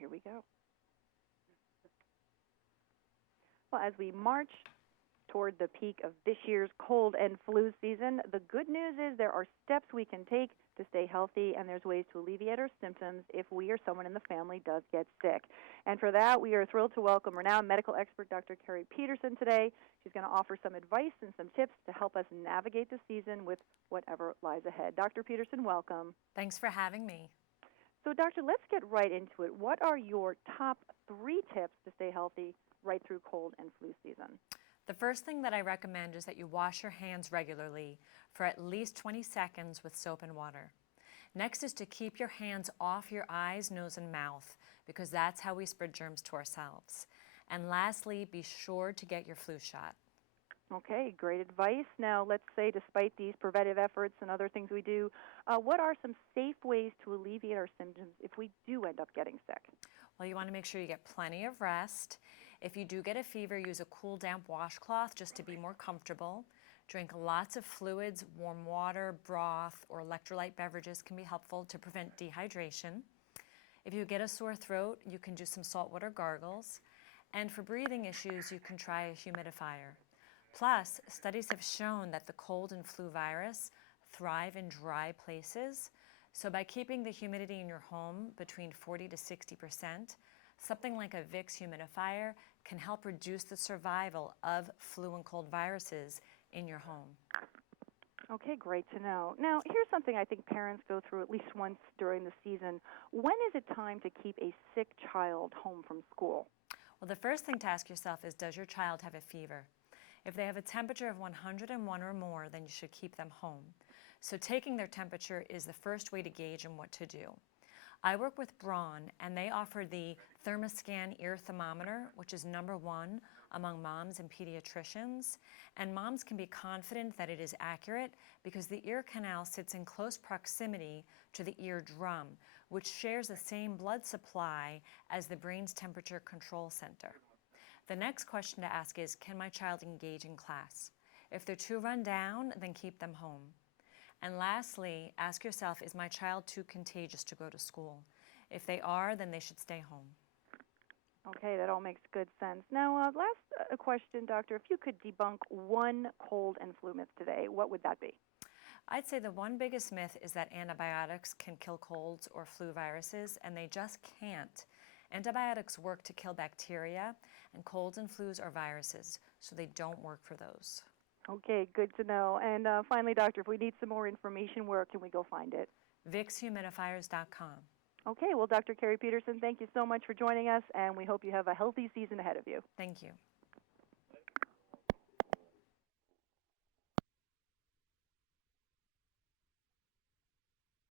Here we go. Well, as we march toward the peak of this year's cold and flu season, the good news is there are steps we can take to stay healthy, and there's ways to alleviate our symptoms if we or someone in the family does get sick. And for that, we are thrilled to welcome renowned medical expert Dr. Keri Peterson today. She's going to offer some advice and some tips to help us navigate the season with whatever lies ahead. Dr. Peterson, welcome. Thanks for having me. So, Doctor, let's get right into it. What are your top 3 tips to stay healthy right through cold and flu season? The first thing that I recommend is that you wash your hands regularly for at least 20 seconds with soap and water. Next is to keep your hands off your eyes, nose, and mouth, because that's how we spread germs to ourselves. And lastly, be sure to get your flu shot. Okay, great advice. Now, let's say despite these preventive efforts and other things we do, what are some safe ways to alleviate our symptoms if we do end up getting sick? Well, you want to make sure you get plenty of rest. If you do get a fever, use a cool, damp washcloth just to be more comfortable. Drink lots of fluids. Warm water, broth, or electrolyte beverages can be helpful to prevent dehydration. If you get a sore throat, you can do some saltwater gargles. And for breathing issues, you can try a humidifier. Plus, studies have shown that the cold and flu virus thrive in dry places. So by keeping the humidity in your home between 40 to 60%, something like a Vicks humidifier can help reduce the survival of flu and cold viruses in your home. Okay, great to know. Now, here's something I think parents go through at least once during the season. When is it time to keep a sick child home from school? Well, the first thing to ask yourself is, does your child have a fever? If they have a temperature of 101 or more, then you should keep them home. So taking their temperature is the first way to gauge and what to do. I work with Braun, and they offer the Thermoscan ear thermometer, which is #1 among moms and pediatricians. And moms can be confident that it is accurate because the ear canal sits in close proximity to the eardrum, which shares the same blood supply as the brain's temperature control center. The next question to ask is, can my child engage in class? If they're too run down, then keep them home. And lastly, ask yourself, is my child too contagious to go to school? If they are, then they should stay home. Okay, that all makes good sense. Now, last question, Doctor. If you could debunk one cold and flu myth today, what would that be? I'd say the one biggest myth is that antibiotics can kill colds or flu viruses, and they just can't. Antibiotics work to kill bacteria, and colds and flus are viruses, so they don't work for those. Okay, good to know. And finally, Doctor, if we need some more information, where can we go find it? VicksHumidifiers.com. Okay, well, Dr. Keri Peterson, thank you so much for joining us, and we hope you have a healthy season ahead of you. Thank you.